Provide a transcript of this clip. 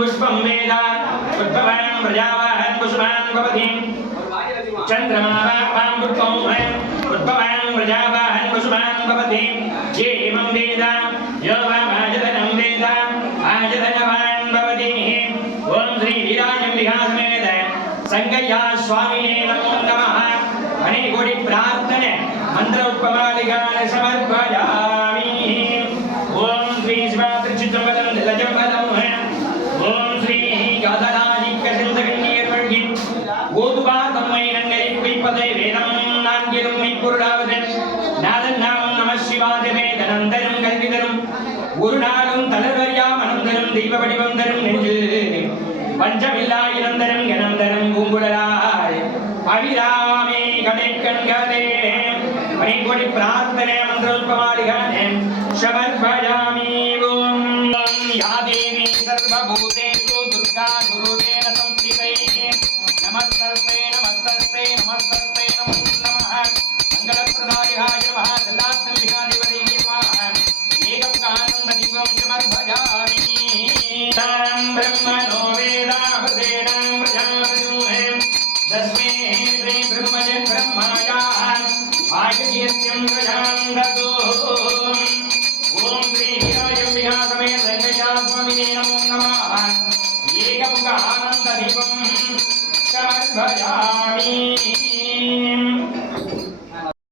पुष्पं वेद पुष्पवान् प्रजावान् पुष्पान् भवति चन्द्रमा वां पुष्पं पुष्पवान् प्रजावान् पुष्पान् भवति एवं वेद यो वाजधनं वेद आजधनवान् भवति ॐ श्री वीराजम्बिकासमेत संगय्या स्वामिने नमो नमः अनेकोटि प्रार्थने मंत्र उपमालिकान् समर्पयामि ओम श्री शिवात्रिचित्रपदं लजपदं ओम श्री गादराजिकसिंहकन्यर्वणि ओदुपातम्मै नन्नरि कुइपदे वेदं नान्गिलं மெய்ப்பொருளாவது நாதன் நாமம் நம சிவாயவே தனந்தரும் கல்விதரும் ஒரு நாளும் தளர்வறியா மனம் தரும் தெய்வ வடிவம் தரும் நெஞ்சில் பஞ்சமில்லா இனந்தரும் கணந்தரும் பூங்குழலாய் அபிராமே கடைக்கண்களே மணிக்கொடி பிரார்த்தனை மந்திரோத்பமாலிகானே சமர்ப்பயாமி